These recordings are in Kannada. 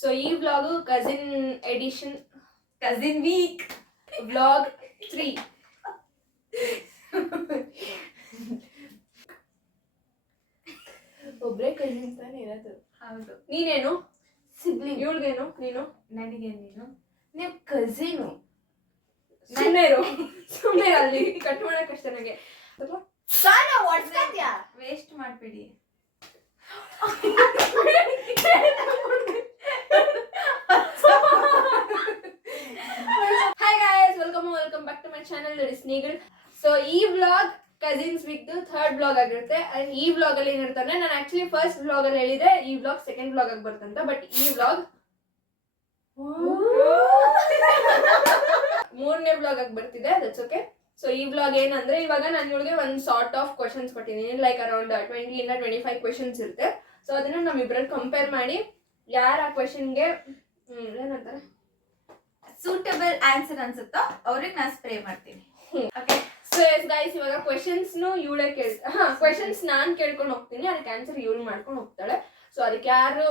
ಸೊ ಈ vlog cousin edition, cousin week vlog 3. ಒಬ್ರೇ ಕಸಿನ್ ತಾನೇ ಇರೋದು. ಹೌದು. ನೀನೇನು ಸಿಬ್ಲಿಂಗ್? ಇವಳಿಗೇನು? ನೀನು? ನನಗೆ ನೀನು ನೀವು ಕಸಿನು. ಸುಮ್ಮನೆ ಅಲ್ಲಿ ಕಟ್ ಮಾಡಕ್ಕಷ್ಟೇ ನನಗೆ. ವೇಸ್ಟ್ ಮಾಡ್ಬೇಡಿ. Hi guys, welcome back to my channel ಸ್ನೇಗಲ್. ಸೊ ಈ vlog cousins week third vlog ಆಗಿರುತ್ತೆ. ಅಂಡ್ ಈ ವ್ಲಾಗ್ ಅಲ್ಲಿ ಏನಿರುತ್ತೆ ಅಂದ್ರೆ, ನಾನು ಆಕ್ಚುಲಿ ಫಸ್ಟ್ ವ್ಲಾಗ್ ಅಲ್ಲಿ ಹೇಳಿದೆ ಈ ವ್ಲಾಗ್ ಸೆಕೆಂಡ್ ವ್ಲಾಗ್ ಆಗಿ ಬರ್ತಂತ, ಬಟ್ ಈ ವ್ಲಾಗ್ ಮೂರನೇ ವ್ಲಾಗ್ ಆಗಿ ಬರ್ತಿದೆ. That's okay. ಸೊ ಈ ವ್ಲಾಗ್ ಏನಂದ್ರೆ, ಇವಾಗ ನಾನು ಇವಳಿಗೆ ಒಂದು ಸಾರ್ಟ್ ಆಫ್ ಕ್ವಶನ್ಸ್ ಕೊಟ್ಟಿದ್ದೀನಿ. ಲೈಕ್ ಅರೌಂಡ್ 20 ಇಂದ 25 ಕ್ವಶನ್ಸ್ ಇರುತ್ತೆ. ಸೊ ಅದನ್ನ ನಮ್ಮಿಬ್ಬರಲ್ಲಿ ಕಂಪೇರ್ ಮಾಡಿ ಯಾರು ಆ ಕ್ವಶನ್ಗೆ ಏನಂತಾರೆ ಸೂಟಬಲ್ ಆನ್ಸರ್ ಅನ್ಸುತ್ತೋ ಅವ್ರಿಗೆ ನಾನು ಸ್ಪ್ರೇ ಮಾಡ್ತೀನಿ. ಓಕೆ. ಸೊ ಎಸ್ ಗೈಸ್, ಇವಾಗ ಕ್ವಶನ್ಸ್ನು ಇವಳೇ ಕ್ವಶನ್ಸ್ ನಾನು ಕೇಳ್ಕೊಂಡು ಹೋಗ್ತೀನಿ, ಅದಕ್ಕೆ ಆನ್ಸರ್ ಇವಳು ಮಾಡ್ಕೊಂಡು ಹೋಗ್ತಾಳೆ. ಸೊ ಅದಕ್ಕೆ ಯಾರು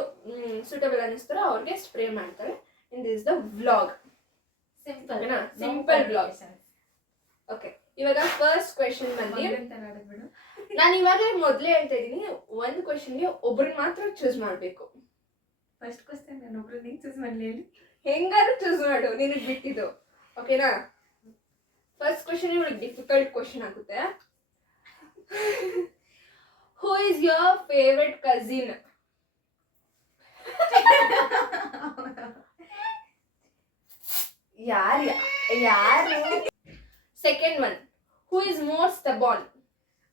ಸೂಟಬಲ್ ಅನ್ನಿಸ್ತಾರೋ ಅವ್ರಿಗೆ ಸ್ಪ್ರೇ ಮಾಡ್ತಾಳೆ. In this the vlog. Simple vlog. Okay, ಇವಾಗ ಫಸ್ಟ್ ಕ್ವೆಶನ್ ಬಂದು, ನಾನು ಇವಾಗ ಮೊದಲೇ ಹೇಳ್ತಾ ಇದ್ದೀನಿ, ಒಂದು ಕ್ವೆಶನ್ಗೆ ಒಬ್ರನ್ನ ಮಾತ್ರ ಚೂಸ್ ಮಾಡಬೇಕು. ಫಸ್ಟ್ ಕ್ವೆಶ್ಚನ್ ನಾನು ಒಬ್ರನ್ನ ಚೂಸ್ ಮಾಡಲಿ ಹೇಳಿ. ಹೆಂಗಾದ್ರೂ ಚೂಸ್ ಮಾಡು, ನಿನಗೆ ಬಿಟ್ಟಿದ್ದು. ಓಕೆನಾ? ಫಸ್ಟ್ ಕ್ವೆಶನ್ ಇವಳಿಗೆ ಡಿಫಿಕಲ್ಟ್ ಕ್ವೆಶನ್ ಆಗುತ್ತೆ. Who is your favourite cousin? ಯಾರು? Second one, who is more stubborn?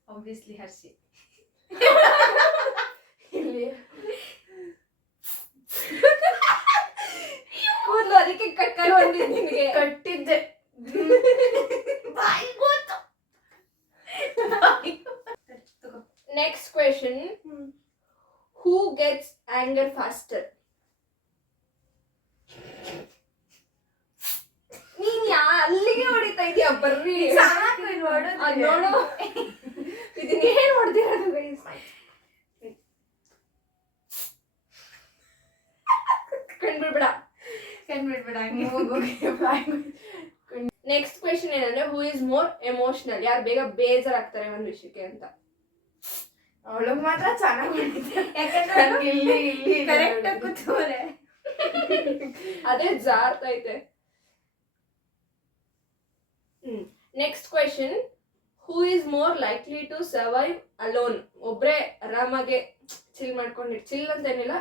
Obviously Harshi. ಕೂದಲು ಅದಕ್ಕೆ ಕಟ್ಕೊಂಡು ಬಂದಿದ್ದು ನಿನಗೆ. ಕಟ್ಟಿದ್ದೆ. Next question, who gets anger faster? ನೀನ್ ಅಲ್ಲಿಗೆ ಹೊಡಿತಾ ಇದೀಯ, ಬರ್ರಿ ನೋಡು. ಇದನ್ನೇನ್ ಹೊಡ್ದಿರೋದು ಗೈಸ್? ಕಂಡ್ಬಿಡ್ಬೇಡ. ನೆಕ್ಸ್ಟ್ ಕ್ವೆಶನ್ ಏನಂದ್ರೆ, ಹೂ ಇಸ್ ಮೋರ್ ಎಮೋಷನಲ್? ಯಾರು ಬೇಗ ಬೇಜಾರಾಗ್ತಾರೆ ಒಂದ್ ವಿಷಯಕ್ಕೆ ಅಂತ? ಅವಳಿಗೆ ಮಾತ್ರ ಚೆನ್ನಾಗಿ ಕರೆಕ್ಟ್ ಕೂತವ್ರೆ. ಅದೇ ಜಾರ್ತೈತೆ. Next question, who is more likely to survive alone? ಒಬ್ರೇ ಆರಾಮಾಗೆ ಚಿಲ್ ಮಾಡ್ಕೊಂಡು, ಚಿಲ್ ಅಂತ ಏನಿಲ್ಲ,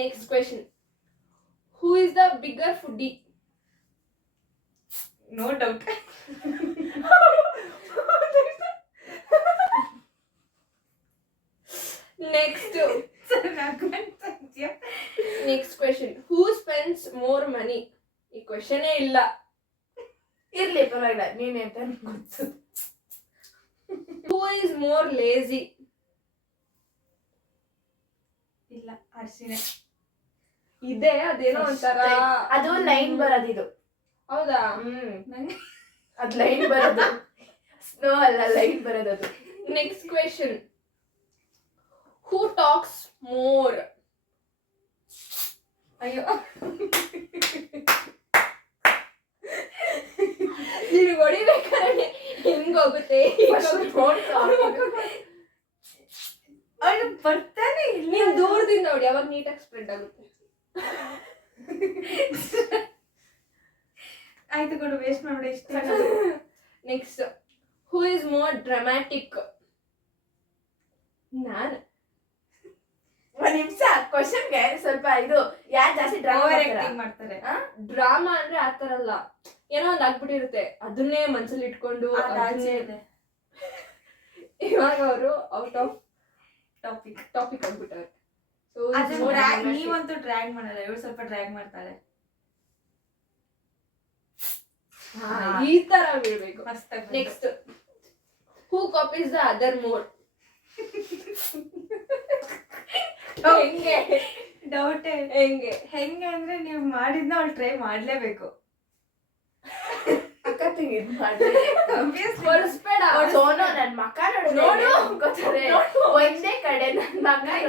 next question, who is the bigger foodie? No doubt. Next question, who spends more money? ಈ ಕ್ವೆಶನೇ ಇಲ್ಲ. ಇರ್ಲಿ ಪರವಾಗಿಲ್ಲ, ನೀನೇ ಅಂತ ಗೊತ್ತು. Who is more lazy? ಇಲ್ಲ, ಹರ್ಷಿನೇ ಇದೆ. ಅದೇನೋ ಒಂಥರ, ಅದು ಲೈನ್ ಬರೋದು ಇದು. ಹೌದಾ? ಅದು ಲೈನ್ ಬರೋದು, ಸ್ನೋ ಅಲ್ಲ, ಲೈನ್ ಬರೋದು ಅದು. ನೆಕ್ಸ್ಟ್ ಕ್ವೆಶನ್, ಹೂ ಟಾಕ್ಸ್ ಮೋರ್? ಅಯ್ಯೋ, ನೀನು ಹೊಡಿಬೇಕಾದ್ರೆ ಹೆಂಗೋಗುತ್ತೆ? ಅವಳು ಬರ್ತಾನೆ ಇಲ್ಲ. ನೀನ್ ದೂರದಿಂದ ನೋಡಿ, ಅವಾಗ ನೀಟಾಗಿ ಸ್ಪ್ರೆಡ್ ಆಗುತ್ತೆ. ಆಯ್ತು ಕೊಡು, ವೇಸ್ಟ್ ಮಾಡ್ಬೇಡ ಇಷ್ಟ. Next, who is more dramatic? ನಾನು. ಒಂದ್ ನಿಮಿಷ, ಕ್ವಶನ್ಗೆ ಸ್ವಲ್ಪ ಇದು, ಯಾರು ಜಾಸ್ತಿ ಡ್ರಾಮಾ ಮಾಡ್ತಾರೆ? ಡ್ರಾಮಾ ಅಂದ್ರೆ ಆತರ ಅಲ್ಲ, ಏನೋ ಒಂದ್ ಆಗ್ಬಿಟ್ಟಿರುತ್ತೆ, ಅದನ್ನೇ ಮನ್ಸಲ್ಲಿ ಇಟ್ಕೊಂಡು ಇವಾಗ ಅವರು ಔಟ್ ಆಫ್ ಟಾಪಿಕ್ ಆಗ್ಬಿಟ್ಟಾರೆ. ನೀವಂತೂ ಡ್ರ್ಯಾಗ್ ಮಾಡಲ್ಲ, ಇವಳು ಸ್ವಲ್ಪ ಡ್ರ್ಯಾಗ್ ಮಾಡ್ತಾಳೆ. ಈ ತರ ಬೀಳ್ಬೇಕು. Next, who copies the other more? ಹೆಂಗೆ? ಡೌಟ್. ಹೆಂಗೆ ಅಂದ್ರೆ, ನೀವು ಮಾಡಿದ್ನ ಅವಳು ಟ್ರೈ ಮಾಡ್ಲೇಬೇಕು. ಸೋನು ನೋಡು ಅನ್ಕೋತಾರೆ. ಒಂದೇ ಕಡೆ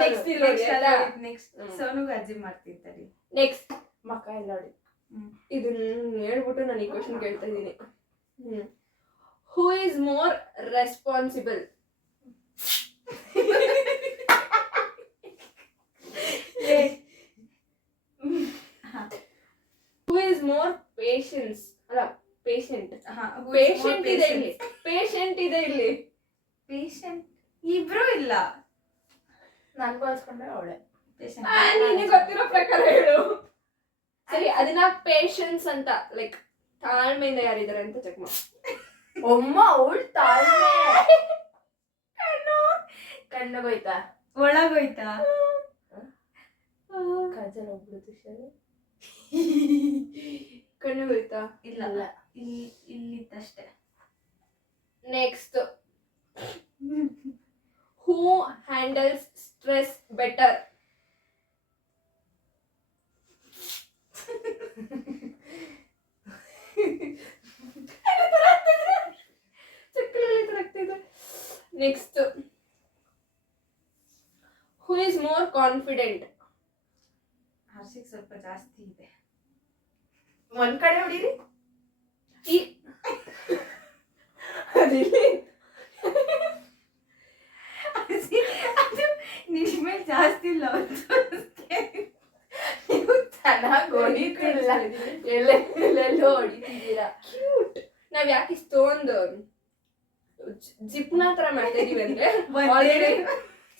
ನೆಕ್ಸ್ಟ್ ಇಲ್ಲ ನೆಕ್ಸ್ಟ್ ಸೋನುಗೆ ಅಜ್ಜಿ ಮಾಡ್ತಿರ್ತಾರೆ. ನೆಕ್ಸ್ಟ್ ಮಕ್ಕ ಎಲ್ಲ ನೋಡಿ. ಇದನ್ನ ಹೇಳ್ಬಿಟ್ಟು ನಾನು ಈ ಕ್ವಶನ್ ಕೇಳ್ತಾ ಇದ್ದೀನಿ. ಹೂ is more responsible? Who is more patience ಅಲ್ಲ ಪೇಷಂಟ್ ಪೇಷಂಟ್ ಇದೆ ಇಲ್ಲಿ ಪೇಷಂಟ್ ಇದೆ ಇಲ್ಲಿ ಪೇಷಂಟ್ ಇಬ್ರು ಇಲ್ಲ. ನನ್ಗೂ ಅನ್ಸ್ಕೊಂಡ್ರೆ ಅವಳೆ. ನಿನಗೆ ಗೊತ್ತಿರೋ ಪ್ರಕಾರ ಹೇಳು. ಸರಿ ಅದನ್ನ ಪೇಷನ್ಸ್ ಅಂತ ಲೈಕ್ ತಾಳ್ಮೆಯಿಂದ ಯಾರಿದ್ದಾರೆ ಅಂತ ಚೆಕ್ ಮಾಡಿ. ಒಮ್ಮ ಅವಳು ತಾಳ್ಮೆ. ಕಣ್ಣಗೋಯ್ತಾ ಒಳಗೋಯ್ತಾ? ಕಾಜಲ್ ಹೋಗ್ಬಿಡುತ್ತೆ ಸರ್. ಕಣ್ಣಿಗೋಯ್ತಾ? ಇಲ್ಲ ಇಲ್ಲಿತ್ತಷ್ಟೇ. Next who handles stress better? Next who is more confident? ಹರ್ಷಿಗೆ ಸ್ವಲ್ಪ ಜಾಸ್ತಿ ಇದೆ. ಒಂದ್ ಕಡೆ ಹೊಡೀರಿ. ನಿನ್ ಮೇಲೆ ಜಾಸ್ತಿ ಇಲ್ಲ. ನೀವು ಚೆನ್ನಾಗಿ ಹೊಡಿತಿಲ್ಲ, ಎಲ್ಲೆಲ್ಲೋ ಹೊಡಿತಿದ್ದೀರಾ. ಕ್ಯೂಟ್. ನಾವ್ ಯಾಕೆ ಇಷ್ಟೊಂದು ಜಿಪ್ನ ತರ ಮಾಡ್ತಾ ಇದೀವಿ ಅಂದ್ರೆ ಆಲ್ರೆಡಿ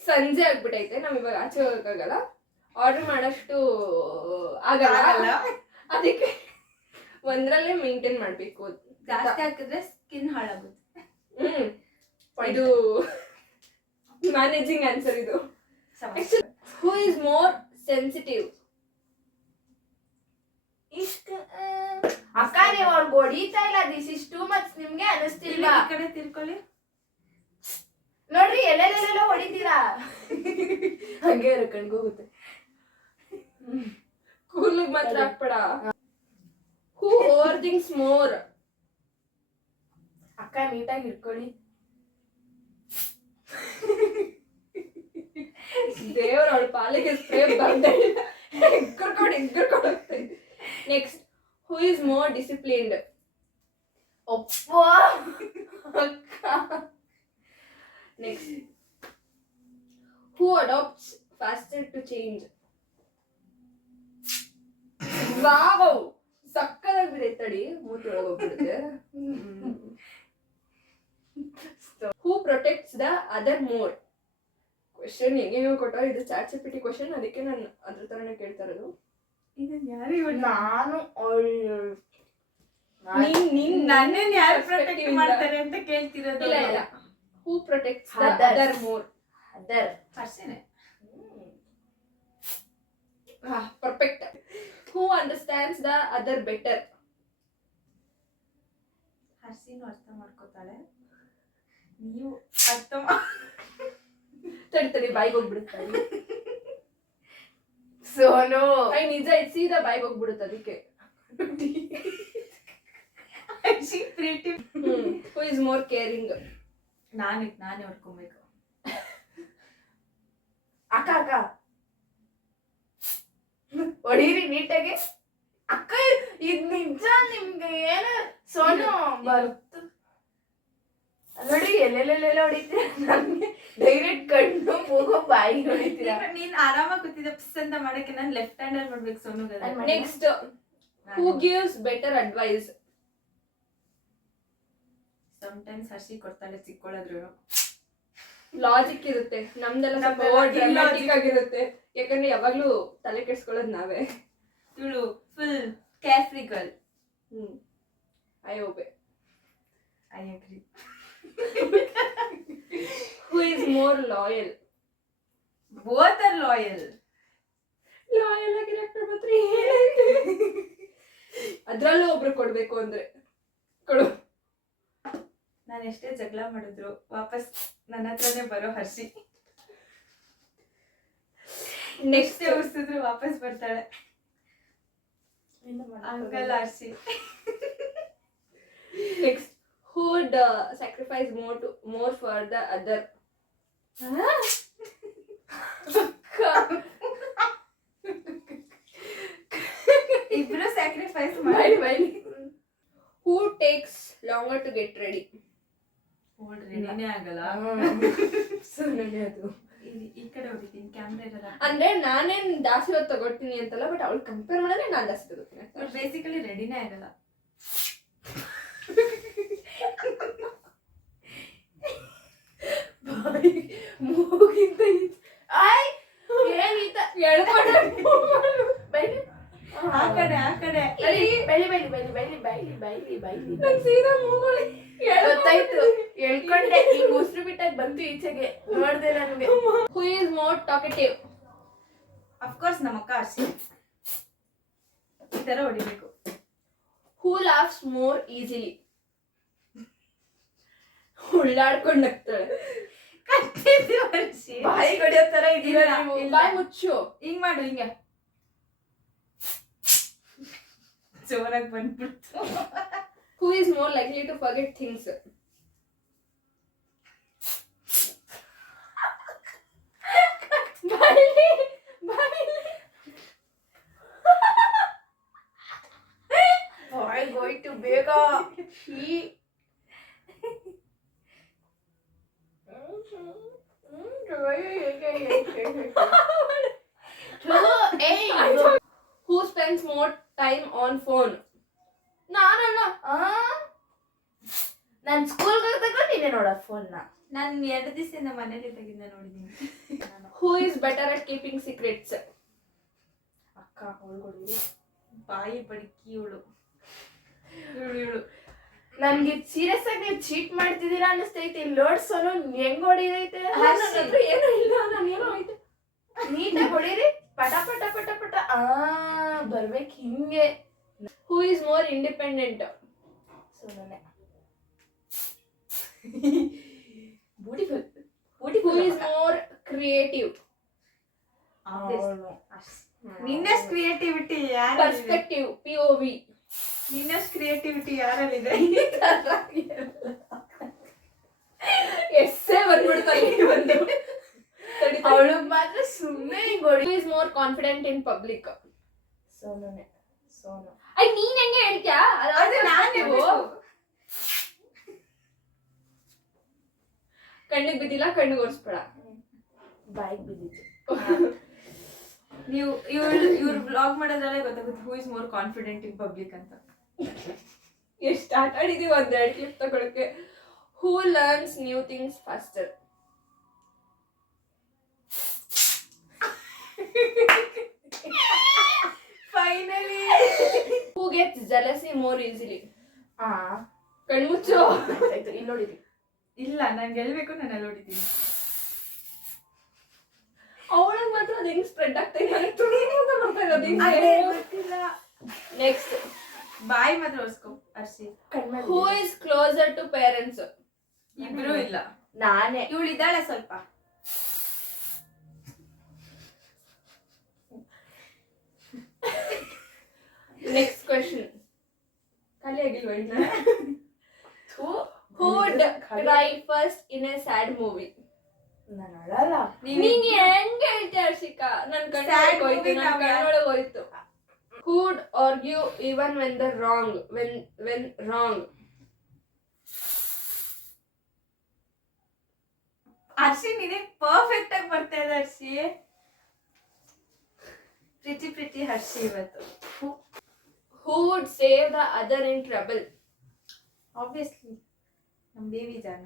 ಸಂಜೆ ಆಗ್ಬಿಟ್ಟೈತೆ, ನಾವ್ ಇವಾಗ ಆಚೆ ಹೋಗಕ್ಕಾಗಲ್ಲ, ಆರ್ಡರ್ ಮಾಡಷ್ಟು ಆಗಲ್ಲ, ಅದಕ್ಕೆ ಒಂದ್ರಲ್ಲೇ ಮೇಂಟೈನ್ ಮಾಡ್ಬೇಕು. ಜಾಸ್ತಿ ಹಾಕಿದ್ರೆ ಸ್ಕಿನ್ ಹಾಳಾಗುತ್ತೆ. ಇದು ಮ್ಯಾನೇಜಿಂಗ್ ಆನ್ಸರ್ ಇದು. ಹೂ ಇಸ್ ಮೋರ್ ಸೆನ್ಸಿಟಿವ್? ಅಕ್ಕ ನೀವು ಅವ್ರಿಗೆ ಹೊಡಿತಾ ಇಲ್ಲ, ದಿಸ್ ಇಸ್ ಟೂ ಮಚ್. ನಿಮ್ಗೆ ಅನಿಸ್ತಿಲ್ವಾ? ಈ ಕಡೆ ತಿರ್ಕೊಳ್ಳಿ ನೋಡ್ರಿ, ಎಲ್ಲೆಲ್ಲೆಲ್ಲೋ ಹೊಡಿತೀರಾ. ಹಂಗೆ ಕಣ್ಗೋಗುತ್ತೆ. ಕೂಲಿಗೆ ಮಾತ್ರ ಹಾಕ್ಬೇಡ. ಹೂ ಓವರ್ ಥಿಂಕ್ಸ್ ಮೋರ್? ಅಕ್ಕ ನೀಟಾಗಿ ಇಟ್ಕೊಳ್ಳಿ. ದೇವ್ರ ಅವಳ ಪಾಲಿಗೆ ಸ್ಪ್ರೇ ಬಂದ ಎಗ್ಗರ್ಕೊಂಡು ಹೋಗ್ತಾ ಇದೆ. Next who is more disciplined? ಒಪ್ಪ ಅಕ್ಕ. Next who adapts faster to change? Wow, ಸಕ್ಕದಾಗಿ ಬಿಡೈತೆ. ತಡಿ, ಮೂತ್ರೊಳಗೆ ಹೋಗ್ಬಿಡುತ್ತೆ. Who protects the other more? Question ಹೆಂಗೇನೋ ಕೊಟ್ಟೋ, ಇದು ಚಾಟ್ ಜಿಪಿಟಿ ಕ್ವಶನ್, ಅದಕ್ಕೆ ನಾನು ಅದ್ರ ತರನೇ ಕೇಳ್ತಾ ಇರೋದು. ಇದನ್ನ ಯಾರು ನಾನು ನನ್ನನ್ನು ಯಾರು ಪ್ರೊಟೆಕ್ಟ್ ಮಾಡ್ತಾರೆ ಅಂತ ಕೇಳ್ತಿರೋದು. ಇಲ್ಲ ಇಲ್ಲ, who protects the other more? Other ಹರ್ಷಿನೇ. Perfect. Who understands the other better? ಹರ್ಷಿನೂ ಅರ್ಥ ಮಾಡ್ಕೋತಾಳೆ, ನೀವು ಅರ್ಥ ತಡಿ ಬಾಯಿಗೆ ಹೋಗ್ಬಿಡುತ್ತೆ. ಸೋನು ನಿಜ, ಇದು ಸೀದಾ ಬಾಯಿಗೆ ಹೋಗ್ಬಿಡುತ್ತೆ, ಅದಕ್ಕೆ. ಹೂ ಇಸ್ ಮೋರ್ ಕೇರಿಂಗ್? ನಾನೇ ಹೊಡ್ಕೊಬೇಕು. ಅಕ್ಕ ಅಕ್ಕ ಹೊಡೀರಿ ನೀಟಾಗಿ. ಅಕ್ಕ ಇದ್ ನಿಜ, ನಿಮ್ಗೆ ಏನು ಸೋನು ಬರುತ್ತ ನೋಡಿ, ಎಲ್ಲೆಲ್ಲೆಲ್ಲ ಹೊಡಿತೀರ. ನಮ್ಗೆ ಡೈರೆಕ್ಟ್ ಕಣ್ಣು ಮೂಗು ಬಾಯಿ ಹೊಡಿತೀರ. ನೀನ್ ಆರಾಮಾಗಿ ಕೂತಿದ್ದ ಪ್ಸ್ ಅಂತ ಮಾಡಕ್ಕೆ ನಾನು ಲೆಫ್ಟ್ ಹ್ಯಾಂಡ್ ಅಲ್ಲಿ ಮಾಡ್ಬೇಕು Sonu. Next who gives better advice? Sometimes Harshi ಕೊಡ್ತಾಳೆ ಚಿಕ್ಕೊಳ್ಳೋದ್ರು. ಲಾಜಿಕ್ ಇರುತ್ತೆ, ನಮ್ದೆಲ್ಲ ಡ್ರಾಮ್ಯಾಟಿಕ್ ಆಗಿರುತ್ತೆ, ಯಾಕಂದ್ರೆ ಯಾವಾಗ್ಲೂ ತಲೆ ಕೆಡ್ಸ್ಕೊಳ್ಳೋದು ನಾವೇ. ಇವಳು full carefree girl. I obey. I agree. Who is more loyal? Both are loyal. Loyal ಆಗಿರಕ್ಕೆ ಮಾತ್ರ ಅದ್ರಲ್ಲೂ ಒಬ್ರು ಕೊಡ್ಬೇಕು ಅಂದ್ರೆ ಕೊಡು. ನಾನು ಎಷ್ಟೇ ಜಗಳ ಮಾಡಿದ್ರು ವಾಪಸ್ ನನ್ನ ಹತ್ರನೇ ಬರೋ ಹರ್ಷಿ. ನೆಕ್ಸ್ಟ್ ಉರ್ಸಿದ್ರು ವಾಪಸ್ ಬರ್ತಾಳೆ. Uncle Harshi. Next who would sacrifice more for the other. ಇಬ್ರು ಸ್ಯಾಕ್ರಿಫೈಸ್ ಬೈಲಿ ಬೈಲಿ. Who takes longer to get ready. ರೆಡಿನೇ ಆಗಲ್ಲ. ಸುಮ್ಮನೆ ಅದು. ಈ ಕಡೆ ಹೊಡಿತೀನಿ, ಕ್ಯಾಮ್ರಾ ಇರಲ್ಲ. ಅಂದ್ರೆ ನಾನೇನ್ ಜಾಸ್ತಿ ಹೊತ್ತು ತಗೊಳ್ತೀನಿ ಅಂತಲ್ಲ, ಬಟ್ ಅವಳು ಕಂಪೇರ್ ಮಾಡಿದ್ರೆ ನಾನು ಜಾಸ್ತಿ ತಗೋತೀನಿ. ಬೇಸಿಕಲಿ ರೆಡಿನೇ ಆಗಲ್ಲ. ಮೂಗಿಂತ ಆಯ್ ಏನಿತ ಬೈಲಿ. ಆ ಕಡೆ ಬೈಲಿ ಬೈಲಿ ಬೈಲಿ ಬೈಲಿ ಬೈಲಿ ಬೈಲಿ ಬೈಲಿ ಬೈಲಿ. ನಂಗ್ ಸೀದಾ ಮೂಗುಳಿ ಗೊತ್ತಾಯ್ತು, ಹೇಳ್ಕೊಂಡೆ. ಹಿಂಗ್ ಉಸಿರು ಬಿಟ್ಟಾಗ ಬಂತು ಈಚೆಗೆ, ನೋಡ್ದೆ ನನ್ಗೆ. ಹೂ ಇಸ್ ಮೋರ್ ಟಾಕೆಟಿವ್. ಅಫ್ಕೋರ್ಸ್ ನಮ್ಮ ಅಕ್ಕ ಹರ್ಷಿ. ಈ ತರ ಹೊಡಿಬೇಕು. ಹೂ ಲಾಫ್ಸ್ ಮೋರ್ ಈಸಿಲಿ. ಉಳ್ಳಾಡ್ಕೊಂಡು ನಗ್ತಾಳೆ. ಹರ್ಷಿ ಬಾಯಿ ಹೊಡಿಯೋ ತರ ಇದೀರ ಇಲ್ಲ, ನೀವು. ಇಲ್ಲ. ಬಾಯ್ ಮುಚ್ಚು. ಹಿಂಗ್ ಮಾಡು, ಹಿಂಗೆ ಜೋರಾಗಿ ಬಂದ್ಬಿಡ್ತು. Who is more likely to forget things. ಬಾಯ್ ಹೋಯ್ತು ಬೇಗ. ಈ who spends more time on phone. ನಾನಲ್ಲ. ನಾನ್ ಸ್ಕೂಲ್ಗೆ ಹೋಗ್ದಾಗ ನೀನೆ ನೋಡೋದು ಫೋನ್ನ. ನಾನು 2 ದಿವಸದಿಂದ ಮನೇಲಿ ತೆಗಿಂದ ನೋಡಿದೀನಿ. Who is better at keeping secrets. ಅಕ್ಕ ಹೊಳ್ಕೊಡಿ. ಬಾಯಿ ಬಡಿಕಿ ಇವಳು ಇವಳು. ನನ್ಗೆ ಸೀರಿಯಸ್ ಆಗಿ ನೀವು ಚೀಟ್ ಮಾಡ್ತಿದ್ದೀರಾ ಅನಿಸ್ತೈತಿ. ಲೋಡ್ ಸೋನು ಹೆಂಗ್ ಹೊಡಿದೈತೆ. ಏನೂ ಇಲ್ಲ, ನಾನು ಏನೋ ಆಯ್ತು. ನೀಟಾಗಿ ಹೊಡೀರಿ, ಪಟ ಪಟ ಪಟ ಪಟ. ಬರ್ಬೇಕು ಹಿಂಗೆ. Who is more independent. ಸೋನೇ beautiful. Who is more creative. ನಿನ್ನಷ್ಟು ಕ್ರಿಯೇಟಿವಿಟಿ ಯಾರು? Perspective, POV. ನಿನ್ನಷ್ಟು ಕ್ರಿಯೇಟಿವಿಟಿ ಯಾರಲ್ಲಿದೆ? ಎಸ್ಸೇ ಬಂದ್ಬಿಡ್ತಾರೆ ಒಂದು. ಅವಳು ಮಾತ್ರ ಸುಮ್ಮನೆ Who is more confident in public? Sonu. ನೀನ್ ಹೆಂಗೆ ಹೇಳ್ತೀಯಾ? ಅದು ನಾನು. ಕಣ್ಣಿಗೆ ಬಿದ್ದಿಲ್ಲ, ಕಣ್ಣಿಗೆ ಓಡಿಸ್ಬೇಡ. ಬಾಯಿಗೆ ಬಿದ್ದಿತ್ತು. ನೀವು ಇವ್ರು ಬ್ಲಾಗ್ ಮಾಡೋದ್ರಲ್ಲೇ ಗೊತ್ತಾಗುತ್ತೆ who is more confident in public ಅಂತ. ಎಷ್ಟು ಆಟ ಆಡಿದೀವಿ ಒಂದೆರಡು ಕ್ಲಿಪ್ ತಗೊಳಕ್ಕೆ. Who learns new things faster. Finally. Who gets jealousy more easily. ಕಣ್ಮುಚ್ಚು. ಆಯ್ತು, ಇಲ್ಲಿ ನೋಡಿದ್ವಿ. ಇಲ್ಲ, ನಾನು ಗೆಲ್ಬೇಕು, ನಾನು ಅಲ್ಲಿ ನೋಡಿದ್ದೀನಿ. ಅವಳಿಗೆ ಮಾತ್ರ ಅದು ಹೆಂಗ್ ಸ್ಪ್ರೆಡ್ ಆಗ್ತಾ ಇದೆ, ನನಗೆ ತುಳಿಯೋದು ಬರ್ತಾ ಇರೋದು. ನೆಕ್ಸ್ಟ್ ಬಾಯಿ ಮಾತ್ರ ಒರ್ಸ್ಕೊ Harshi. Who is closer to parents. ಇಬ್ರು ಇಲ್ಲ, ನಾನೇ. ಇವಳು ಇದ್ದಾಳೆ ಸ್ವಲ್ಪ. Next question. ಖಾಲಿ ಆಗಿಲ್ವಾ ಇನ್ನ? Who would cry first in a sad movie? ನಾನು ಅಳಲ್ಲ. ನೀನ್ ಹೆಂಗ್ ಹೇಳ್ತೀಯ ಹರ್ಷಿಕಾ? ನನ್ ಕಣ್ಣೊಳಗೆ ಹೋಯ್ತು, ನನ್ ಕಣ್ಣೊಳಗೆ ಹೋಯ್ತು. Who would argue even when the wrong, when wrong? Hershey ನೀನೇ ಪರ್ಫೆಕ್ಟ್ ಆಗಿ ಬರ್ತಾ ಇದೆ ಹರ್ಷಿ. ಪ್ರೀತಿ ಹರ್ಷಿ ಇವತ್ತು. Who would save the other in trouble? Obviously ನಮ್ಮ ಬೇಬಿ ಜಾನ್.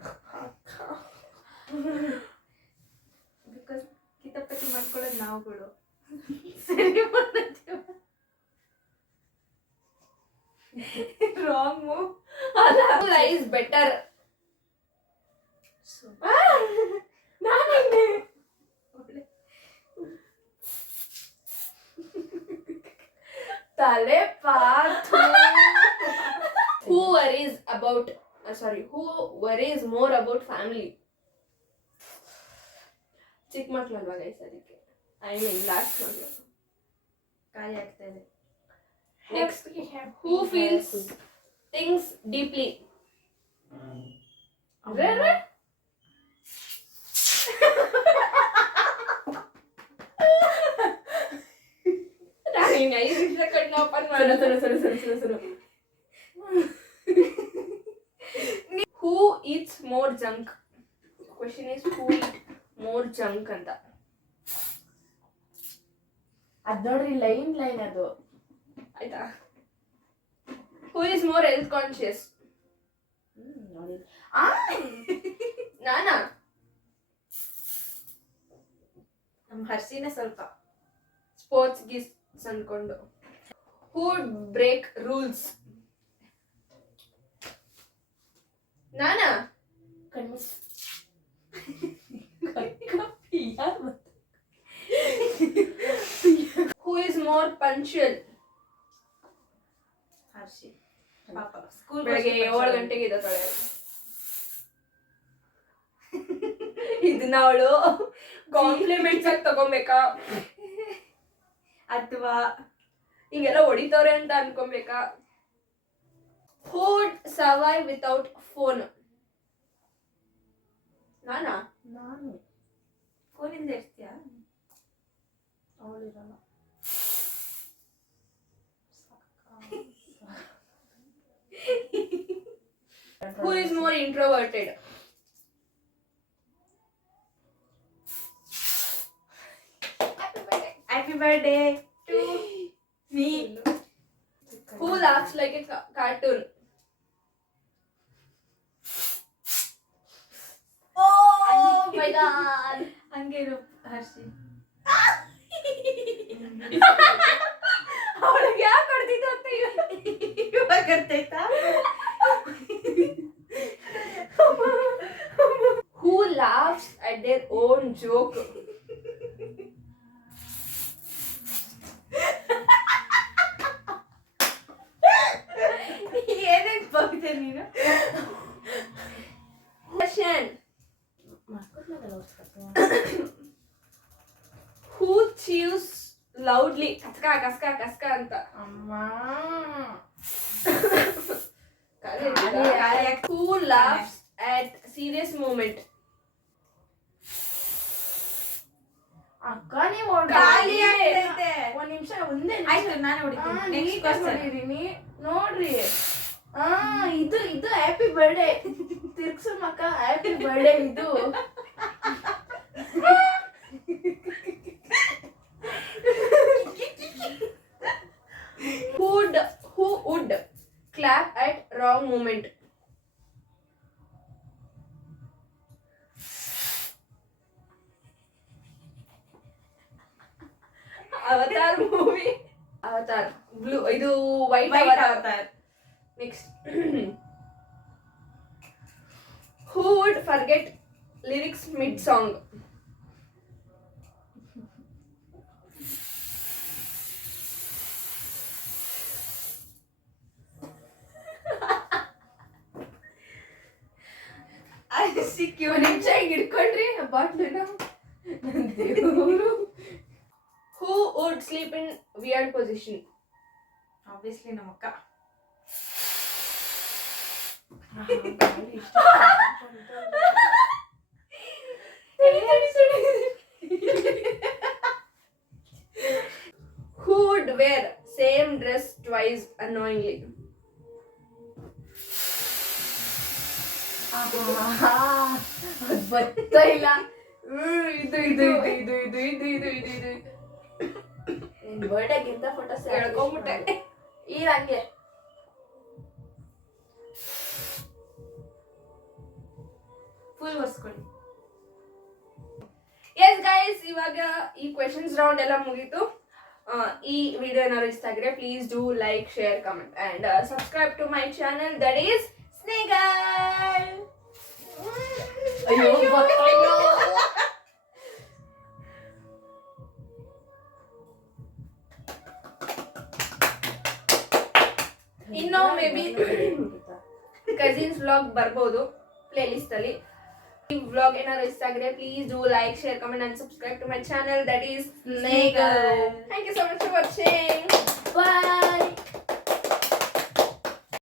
ಬಿಕಾಸ್ ಕಿತಾಪತಿ ಮಾಡ್ಕೊಳ್ಳೋದು ನಾವುಗಳು. ಸರಿ wrong move. Who lies better? ನಾನೇ. ತಲೆ ಪಾತು. Who worries about who worries more about family? ಚಿಕ್ಕ ಮಕ್ಳಲ್ವಾ ಗೈಸ್, ಅದಕ್ಕೆ ಐ ಮೀನ್ ಲಾಸ್ಟ್ ಮಕ್ಳು. ಖಾಲಿ ಆಗ್ತಾ ಇದೆ. Next, who feels things deeply? ರೇ ನಾನು 5 ನಿಮಿಷ ಕಣ್ಣು open sir who eats more junk question is who more junk ಅಂತ ಅದ್ ನೋಡ್ರಿ ಲೈನ್ ಅದು ಆಯ್ತಾ ಹೂ ಇಸ್ ಮೋರ್ ಹೆಲ್ತ್ ಕಾನ್ಶಿಯಸ್ ನೋಡಿ ನಾನಾ ನಮ್ಮ ಹರ್ಷಿನೇ ಸ್ವಲ್ಪ ಸ್ಪೋರ್ಟ್ಸ್ ಗೀಸ್ ಅನ್ಕೊಂಡು ಹೂ ಬ್ರೇಕ್ ರೂಲ್ಸ್ ನಾನಾ ಕಣ್ಮುಸ್ ಹೂ ಇಸ್ ಮೋರ್ ಪಂಕ್ಚುಯಲ್ ಹರ್ಷಿ ಪಾಪ ಸ್ಕೂಲ್ ಬೆಳಗ್ಗೆ 7 ಗಂಟೆಗೆ ಇದ್ದಾಳೆ ಇದನ್ನ ಅವಳು ಕಾಂಪ್ಲಿಮೆಂಟ್ಸ್ ಆಗಿ ತಗೊಬೇಕಾ ಅಥವಾ ಹಿಂಗೆಲ್ಲ ಹೊಡಿತವ್ರೆ ಅಂತ ಅನ್ಕೊಬೇಕಾ ಫುಡ್ ಸರ್ವೈವ್ ವಿತೌಟ್ ಫೋನ್ ನಾನಾ ನಾನು ಫೋನಿಂದ ಇರ್ತೀಯಾ ಅವಳಿರಲ್ಲ who is more introverted happy birthday to me who looks like a cartoon my god ಹಂಗೆ ಇರು ಹರ್ಷಿ ಅವಳಿಗೆ ಯಾಕೆ ಹೊಡೆದಿದ್ದು ಅಂತ ಇವಾಗ ಗೊತ್ತಾಯ್ತಾ who laughs at their own joke ಏನಕ್ಕೆ ಹೋಗಿದೆ ನೀನು ಕ್ವೆಶ್ಚನ್ ಹೂ ಚೀವ್ಸ್ ಲೌಡ್ಲಿ ಕಸ್ಕ ಕಸ್ಕ ಕಸ್ಕ ಅಂತ ಅಮ್ಮ ಹೂ ಲಾಫ್ಸ್ ಅಟ್ ಸೀರಿಯಸ್ ಮೂಮೆಂಟ್ ಅಕ್ಕ ನೀವು ಖಾಲಿ ಆಗ್ತೈತೆ. ಒಂದ್ ನಿಮಿಷ ಒಂದೇ ಆಯ್ತು ನಾನು ಹೊಡಿತೀನಿ ನೆಕ್ಸ್ಟ್ ಕ್ವೆಶ್ಚನ್ ನೋಡಿದೀನಿ ನೋಡ್ರಿ ಇದು ಹ್ಯಾಪಿ ಬರ್ಡೇ ತಿರ್ಗ್ಸು ಮಕ್ಕ ಹ್ಯಾಪಿ ಬರ್ಡೇ ಇದು who would clap at wrong moment Avatar movie Avatar blue ಇದು white Avatar next who would forget lyrics mid song ಒಂದ್ ನಿಮಿಷ ಹಿಂಗ್ ಹಿಡ್ಕೊಂಡ್ರಿ ಬಾಟ್ಲಿನ who would sleep in weird position obviously ನಮ್ಮ ಅಕ್ಕ who would wear same dress twice unknowingly ಅದ್ ಬರ್ತಾ ಇಲ್ಲ ಇದು ಇದು ಇದು ಇದು ಇದು ಇದು ಇದು ಇದು ನಿನ್ ಬರ್ಡೇಗಿಂತ ಫೋಟೋಸ್ ಹೇಳ್ಕೊಂಬಿಟ್ಟೆ ಈಗ ಹಂಗೆ ಫುಲ್ ಒರ್ಸ್ಕೊಳ್ಳಿ ಎಸ್ ಗೈಸ್ ಇವಾಗ ಈ ಕ್ವೆಶನ್ಸ್ ರೌಂಡ್ ಎಲ್ಲ ಮುಗೀತು ಈ ವಿಡಿಯೋ ಏನಾದ್ರು ಇಷ್ಟ ಆಗಿದ್ರೆ please do like share comment and subscribe to my channel that is Snaggle ಅಯ್ಯೋ ಅಯ್ಯೋ ಇನ್ನು ಮೇ ಬಿ ಕಸಿನ್ಸ್ ವ್ಲಾಗ್ ಬರ್ಬೋದು ಪ್ಲೇ ಲಿಸ್ಟ್ ಅಲ್ಲಿ ಈ ವ್ಲಾಗ್ ಏನಾದ್ರು ಇಷ್ಟ ಆಗಿದ್ರೆ please do like share comment and subscribe to my channel that is Snaggle. Thank you so much for watching bye